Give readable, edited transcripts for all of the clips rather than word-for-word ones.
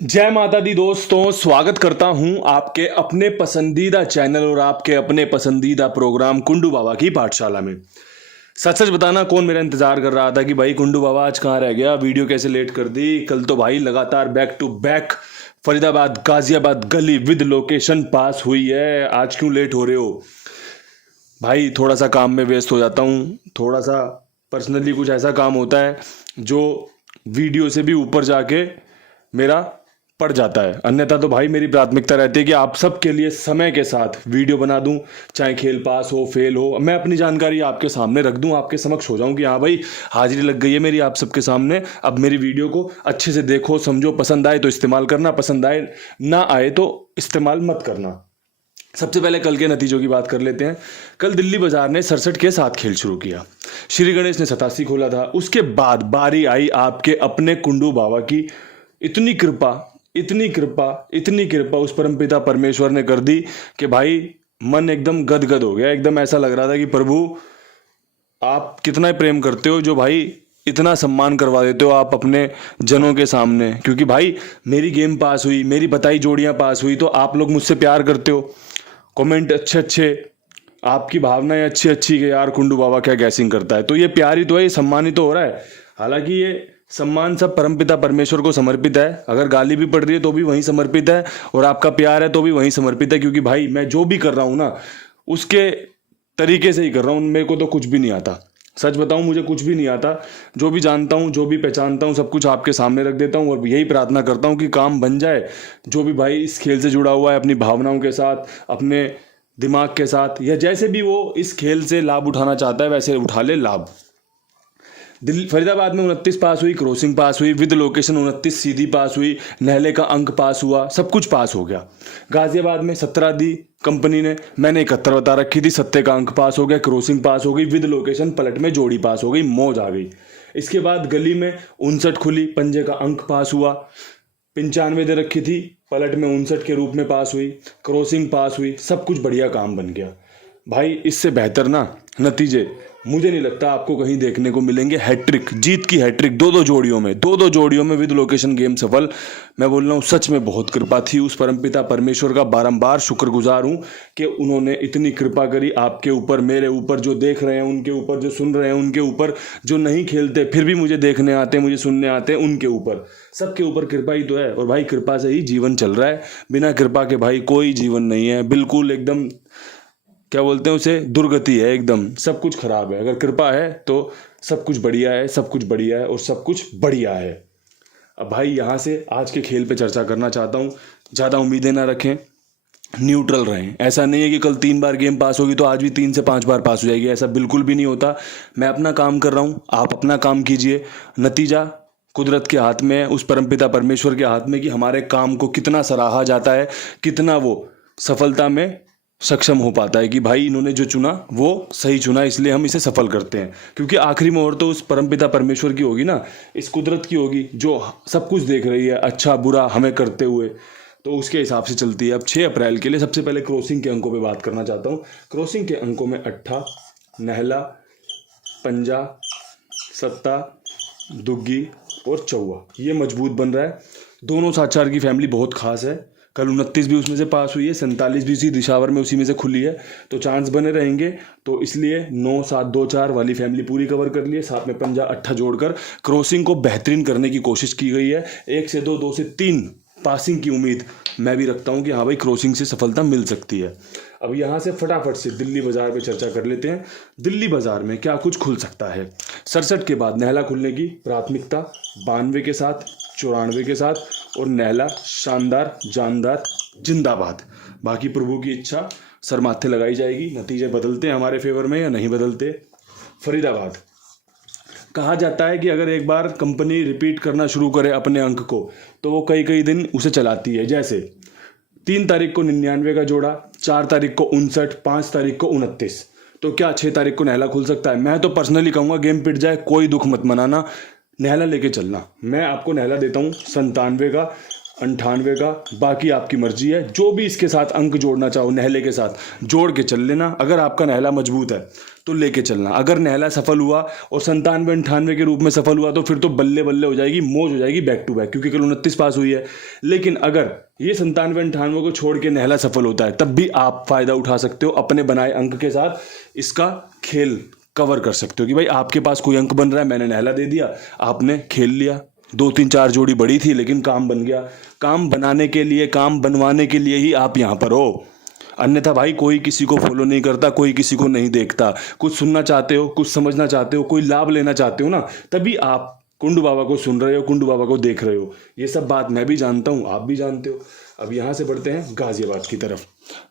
जय माता दी दोस्तों, स्वागत करता हूं आपके अपने पसंदीदा चैनल और आपके अपने पसंदीदा प्रोग्राम कुंडू बाबा की पाठशाला में। सच सच बताना, कौन मेरा इंतजार कर रहा था कि भाई कुंडू बाबा आज कहाँ रह गया, वीडियो कैसे लेट कर दी। कल तो भाई लगातार back to back Faridabad Ghaziabad गली विद लोकेशन पास हुई है। आज क्यों लेट हो रहे हो भाई? थोड़ा सा काम में व्यस्त हो जाता हूँ, थोड़ा सा पर्सनली कुछ ऐसा काम होता है जो वीडियो से भी ऊपर जाके मेरा पड़ जाता है। अन्यथा तो भाई मेरी प्राथमिकता रहती है कि आप सबके लिए समय के साथ वीडियो बना दूं, चाहे खेल पास हो फेल हो, मैं अपनी जानकारी आपके सामने रख दूं, आपके समक्ष हो जाऊं कि हाँ भाई हाजिरी लग गई है मेरी आप सबके सामने। अब मेरी वीडियो को अच्छे से देखो, समझो, पसंद आए तो इस्तेमाल करना, पसंद आए ना आए तो इस्तेमाल मत करना। सबसे पहले कल के नतीजों की बात कर लेते हैं। कल दिल्ली बाजार ने 67 के साथ खेल शुरू किया, श्री गणेश ने 87 खोला था। उसके बाद बारी आई आपके अपने कुंडू बाबा की। इतनी कृपा, इतनी कृपा, इतनी कृपा उस परमपिता परमेश्वर ने कर दी कि भाई मन एकदम गदगद हो गया। एकदम ऐसा लग रहा था कि प्रभु आप कितना प्रेम करते हो जो भाई इतना सम्मान करवा देते हो आप अपने जनों के सामने। क्योंकि भाई मेरी गेम पास हुई, मेरी बताई जोड़ियां पास हुई, तो आप लोग मुझसे प्यार करते हो, कमेंट अच्छे अच्छे, आपकी भावनाएं अच्छी अच्छी कि यार कुंडू बाबा क्या गैसिंग करता है। तो ये प्यार ही तो है, ये सम्मान ही तो हो रहा है। हालांकि ये सम्मान सब परमपिता परमेश्वर को समर्पित है। अगर गाली भी पड़ रही है तो भी वहीं समर्पित है, और आपका प्यार है तो भी वहीं समर्पित है। क्योंकि भाई मैं जो भी कर रहा हूं ना, उसके तरीके से ही कर रहा हूं। मेरे को तो कुछ भी नहीं आता, सच बताऊं मुझे कुछ भी नहीं आता। जो भी जानता हूं, जो भी पहचानता हूं, सब कुछ आपके सामने रख देता हूं, और यही प्रार्थना करता हूं कि काम बन जाए। जो भी भाई इस खेल से जुड़ा हुआ है, अपनी भावनाओं के साथ, अपने दिमाग के साथ, या जैसे भी वो इस खेल से लाभ उठाना चाहता है वैसे उठा ले लाभ। दिल्ली फरीदाबाद में 29 पास हुई, क्रॉसिंग पास हुई, विद लोकेशन 29 सीधी पास हुई, नहले का अंक पास हुआ, सब कुछ पास हो गया। गाजियाबाद में 17 दी कंपनी ने, मैंने 71 बता रखी थी, 70 का अंक पास हो गया, क्रॉसिंग पास हो गई, विद लोकेशन पलट में जोड़ी पास हो गई, मौज आ गई। इसके बाद गली में 59 खुली, पंजे का अंक पास हुआ, 95 दे रखी थी, पलट में 59 के रूप में पास हुई, क्रॉसिंग पास हुई, सब कुछ बढ़िया काम बन गया। भाई इससे बेहतर ना नतीजे मुझे नहीं लगता आपको कहीं देखने को मिलेंगे। हैट्रिक, जीत की हैट्रिक, दो दो जोड़ियों में विद लोकेशन गेम सफल। मैं बोल रहा हूँ सच में बहुत कृपा थी उस परमपिता परमेश्वर का। बारंबार शुक्रगुजार हूँ कि उन्होंने इतनी कृपा करी आपके ऊपर, मेरे ऊपर, जो देख रहे हैं उनके ऊपर, जो सुन रहे हैं उनके ऊपर, जो नहीं खेलते फिर भी मुझे देखने आते, मुझे सुनने आते हैं, उनके ऊपर, सबके ऊपर कृपा ही तो है। और भाई कृपा से ही जीवन चल रहा है, बिना कृपा के भाई कोई जीवन नहीं है। बिल्कुल एकदम क्या बोलते हैं उसे, दुर्गति है, एकदम सब कुछ खराब है। अगर कृपा है तो सब कुछ बढ़िया है, सब कुछ बढ़िया है और सब कुछ बढ़िया है। अब भाई यहाँ से आज के खेल पे चर्चा करना चाहता हूँ। ज़्यादा उम्मीदें ना रखें, न्यूट्रल रहें। ऐसा नहीं है कि कल 3 बार गेम पास होगी तो आज भी 3 से 5 बार पास हो जाएगी, ऐसा बिल्कुल भी नहीं होता। मैं अपना काम कर रहा हूँ, आप अपना काम कीजिए। नतीजा कुदरत के हाथ में है, उस परमपिता परमेश्वर के हाथ में कि हमारे काम को कितना सराहा जाता है, कितना वो सफलता में सक्षम हो पाता है कि भाई इन्होंने जो चुना वो सही चुना, इसलिए हम इसे सफल करते हैं। क्योंकि आखिरी मोहर तो उस परमपिता परमेश्वर की होगी ना, इस कुदरत की होगी जो सब कुछ देख रही है, अच्छा बुरा हमें करते हुए, तो उसके हिसाब से चलती है। अब 6 अप्रैल के लिए सबसे पहले क्रॉसिंग के अंकों पे बात करना चाहता हूँ। क्रॉसिंग के अंकों में अट्ठा, नहला, पंजा, सत्ता, दुग्गी और चौवा, ये मजबूत बन रहा है। दोनों 7-4 की फैमिली बहुत खास है। कल 29 भी उसमें से पास हुई है, 47 भी उसी दिशावर में उसी में से खुली है, तो चांस बने रहेंगे। तो इसलिए 9, 7, 2, 4 वाली फैमिली पूरी कवर कर ली है। साथ में पंजा, अट्ठा जोड़कर क्रॉसिंग को बेहतरीन करने की कोशिश की गई है। 1 से 2, 2 से 3 पासिंग की उम्मीद मैं भी रखता हूं कि हाँ भाई क्रॉसिंग से सफलता मिल सकती है। अब यहाँ से फटाफट से दिल्ली बाजार पे चर्चा कर लेते हैं। दिल्ली बाजार में क्या कुछ खुल सकता है। 67 के बाद नहला खुलने की प्राथमिकता, 92 के साथ, 94 के साथ, और नहला शानदार, जानदार, जिंदाबाद। बाकी प्रभु की इच्छा, सर माथे लगाई जाएगी। नतीजे बदलते हैं हमारे फेवर में या नहीं बदलते। फरीदाबाद, कहा जाता है कि अगर एक बार कंपनी रिपीट करना शुरू करे अपने अंक को तो वो कई कई दिन उसे चलाती है। जैसे 3 तारीख को 99 का जोड़ा, 4 तारीख को 59, 5 तारीख को 29, तो क्या 6 तारीख को नहला खुल सकता है? मैं तो पर्सनली कहूँगा गेम पिट जाए कोई दुख मत मनाना, नहला लेके चलना। मैं आपको नहला देता हूँ 97 का, 98 का, बाकी आपकी मर्जी है। जो भी इसके साथ अंक जोड़ना चाहो नेहले के साथ जोड़ के चल लेना। अगर आपका नेहला मजबूत है तो लेके चलना। अगर नेहला सफल हुआ और 97 98 के रूप में सफल हुआ तो फिर तो बल्ले बल्ले हो जाएगी, मौज हो जाएगी बैक टू बैक, क्योंकि कल 29 पास हुई है। लेकिन अगर ये 97 98 को छोड़ के नेहला सफल होता है तब भी आप फायदा उठा सकते हो, अपने बनाए अंक के साथ इसका खेल कवर कर सकते हो कि भाई आपके पास कोई अंक बन रहा है, मैंने नेहला दे दिया, आपने खेल लिया। 2 3 4 जोड़ी बड़ी थी लेकिन काम बन गया। काम बनाने के लिए, काम बनवाने के लिए ही आप यहाँ पर हो। अन्यथा भाई कोई किसी को फॉलो नहीं करता, कोई किसी को नहीं देखता। कुछ सुनना चाहते हो, कुछ समझना चाहते हो, कोई लाभ लेना चाहते हो ना, तभी आप कुंडू बाबा को सुन रहे हो, कुंडू बाबा को देख रहे हो। ये सब बात मैं भी जानता हूँ, आप भी जानते हो। अब यहाँ से बढ़ते हैं गाजियाबाद की तरफ।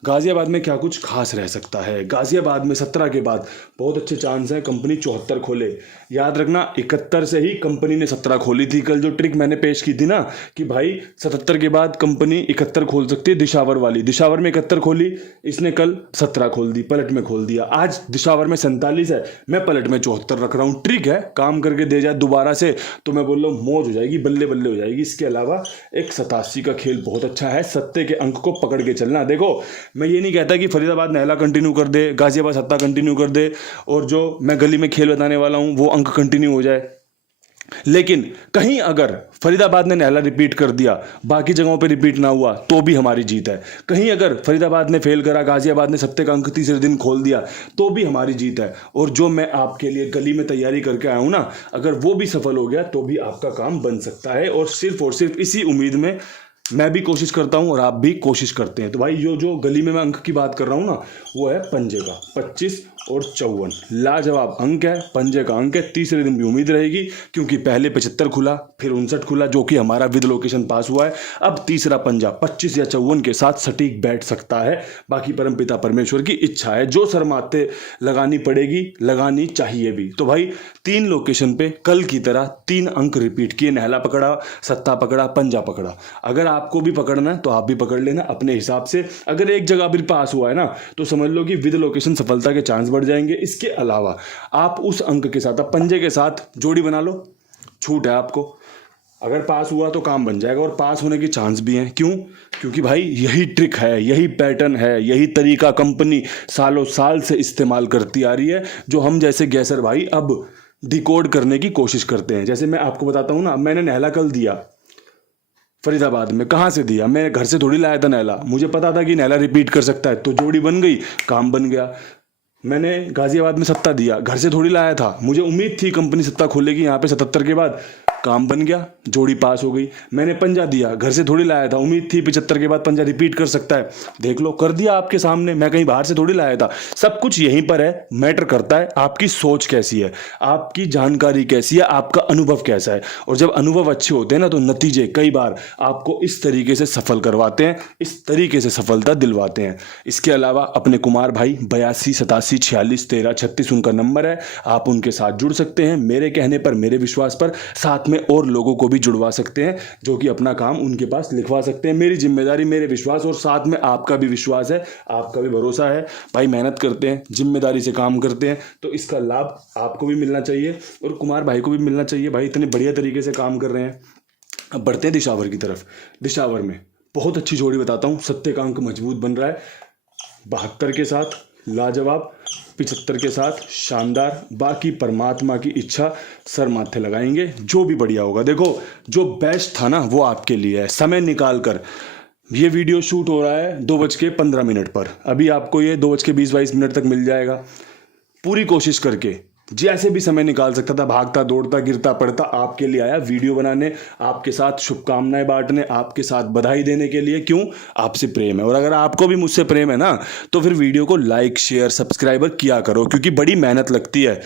गाजियाबाद में क्या कुछ खास रह सकता है? गाजियाबाद में 17 के बाद बहुत अच्छे चांस हैं कंपनी 74 खोले। याद रखना 71 से ही कंपनी ने 17 खोली थी। कल जो ट्रिक मैंने पेश की थी ना कि भाई 77 के बाद कंपनी 71 खोल सकती है, दिशावर वाली, दिशावर में 71 खोली, इसने कल 17 खोल दी, पलट में खोल दिया। आज दिशावर में 47 है, मैं पलट में 74 रख रहा हूँ। ट्रिक है, काम करके दे जाए दोबारा से तो मैं बोल रहा हूँ मौज हो जाएगी, बल्ले बल्ले हो जाएगी। इसके अलावा एक 87 का खेल बहुत अच्छा है, सत्ते के अंक को पकड़ के चलना। देखो मैं ये नहीं कहता कि फरीदाबाद नेहला कंटिन्यू कर दे, गाजियाबाद सत्ता कंटिन्यू कर दे और जो मैं गली में खेल बताने वाला हूं वो अंक कंटिन्यू हो जाए। लेकिन कहीं अगर फरीदाबाद ने नेहला रिपीट कर दिया, बाकी जगहों पे रिपीट ना हुआ तो भी हमारी जीत है। कहीं अगर फरीदाबाद ने फेल करा, गाजियाबाद ने सत्ते का अंक तीसरे दिन खोल दिया तो भी हमारी जीत है। और जो मैं आपके लिए गली में तैयारी करके आया हूं ना, अगर वो भी सफल हो गया तो भी आपका काम बन सकता है। और सिर्फ इसी उम्मीद में मैं भी कोशिश करता हूं और आप भी कोशिश करते हैं। तो भाई जो गली में मैं अंक की बात कर रहा हूं ना, वो है पंजे का 25 और 54। लाजवाब अंक है, पंजे का अंक है। तीसरे दिन भी उम्मीद रहेगी क्योंकि पहले 75 खुला, फिर 59 खुला, जो कि हमारा विद लोकेशन पास हुआ है। अब तीसरा पंजा 25 या 54 के साथ सटीक बैठ सकता है। बाकी परमपिता परमेश्वर की इच्छा है, जो सरमाते लगानी पड़ेगी, लगानी चाहिए भी। तो भाई 3 लोकेशन पे कल की तरह 3 अंक रिपीट किए। नेहला पकड़ा, सत्ता पकड़ा, पंजा पकड़ा। अगर आपको भी पकड़ना है तो आप भी पकड़ लेना अपने हिसाब से। अगर एक जगह भी पास हुआ है ना तो समझ लो कि विद लोकेशन सफलता के चांस बढ़ जाएंगे। इसके अलावा आप उस अंक के साथ, आप पंजे के साथ जोड़ी बना लो, छूट है आपको। अगर पास हुआ तो काम बन जाएगा और पास होने की चांस भी हैं। क्यों? क्योंकि भाई यही ट्रिक है, यही पैटर्न है, यही तरीका कंपनी सालों साल से इस्तेमाल करती आ रही है, जो हम जैसे गैसर भाई अब डिकोड करने की कोशिश करते हैं। जैसे मैं आपको बताता हूं ना, मैंने नेहला कल दिया फरीदाबाद में। कहाँ से दिया? मैं घर से थोड़ी लाया था नेहला, मुझे पता था कि नेहला रिपीट कर सकता है, तो जोड़ी बन गई, काम बन गया। मैंने गाजियाबाद में सत्ता दिया, घर से थोड़ी लाया था, मुझे उम्मीद थी कंपनी सत्ता खोलेगी यहाँ पे 77 के बाद, काम बन गया, जोड़ी पास हो गई। मैंने पंजा दिया, घर से थोड़ी लाया था, उम्मीद थी 75 के बाद पंजा रिपीट कर सकता है, देख लो कर दिया आपके सामने। मैं कहीं बाहर से थोड़ी लाया था, सब कुछ यहीं पर है। मैटर करता है आपकी सोच कैसी है, आपकी जानकारी कैसी है, आपका अनुभव कैसा है। और जब अनुभव अच्छे होते हैं ना तो नतीजे कई बार आपको इस तरीके से सफल करवाते हैं, इस तरीके से सफलता दिलवाते हैं। इसके अलावा अपने कुमार भाई 82 87 46 13 36 उनका नंबर है, आप उनके साथ जुड़ सकते हैं। मेरे कहने पर, मेरे विश्वास पर, साथ में और लोगों को भी जुड़वा सकते हैं जो कि अपना काम उनके पास लिखवा सकते हैं। मेरी जिम्मेदारी, मेरे विश्वास और साथ में आपका भी विश्वास है, आपका भी भरोसा है। भाई मेहनत करते हैं, जिम्मेदारी से काम करते हैं तो इसका लाभ आपको भी मिलना चाहिए और कुमार भाई को भी मिलना चाहिए। भाई इतने बढ़िया तरीके से काम कर रहे हैं। अब बढ़ते हैं दिशावर की तरफ। दिशावर में बहुत अच्छी जोड़ी बताता हूँ, सत्ते का अंक मजबूत बन रहा है। 72 के साथ लाजवाब, 75 के साथ शानदार। बाकी परमात्मा की इच्छा, सर माथे लगाएंगे, जो भी बढ़िया होगा। देखो जो बेस्ट था ना वो आपके लिए है। समय निकाल कर, ये वीडियो शूट हो रहा है 2:15 पर, अभी आपको ये 2:20-22 तक मिल जाएगा। पूरी कोशिश करके जैसे भी समय निकाल सकता था, भागता दौड़ता गिरता पड़ता, आपके लिए आया वीडियो बनाने, आपके साथ शुभकामनाएं बांटने, आपके साथ बधाई देने के लिए। क्यों? आपसे प्रेम है। और अगर आपको भी मुझसे प्रेम है ना तो फिर वीडियो को लाइक शेयर सब्सक्राइबर किया करो, क्योंकि बड़ी मेहनत लगती है,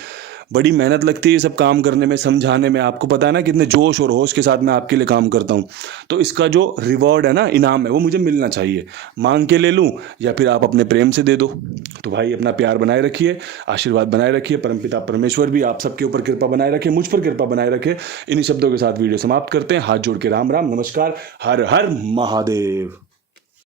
बड़ी मेहनत लगती है ये सब काम करने में, समझाने में। आपको पता है ना कितने जोश और होश के साथ मैं आपके लिए काम करता हूँ। तो इसका जो रिवॉर्ड है ना, इनाम है, वो मुझे मिलना चाहिए। मांग के ले लूँ या फिर आप अपने प्रेम से दे दो। तो भाई अपना प्यार बनाए रखिए, आशीर्वाद बनाए रखिए। परमपिता परमेश्वर भी आप सबके ऊपर कृपा बनाए रखे, मुझ पर कृपा बनाए रखे। इन्हीं शब्दों के साथ वीडियो समाप्त करते हैं। हाथ जोड़ के राम राम, नमस्कार, हर हर महादेव।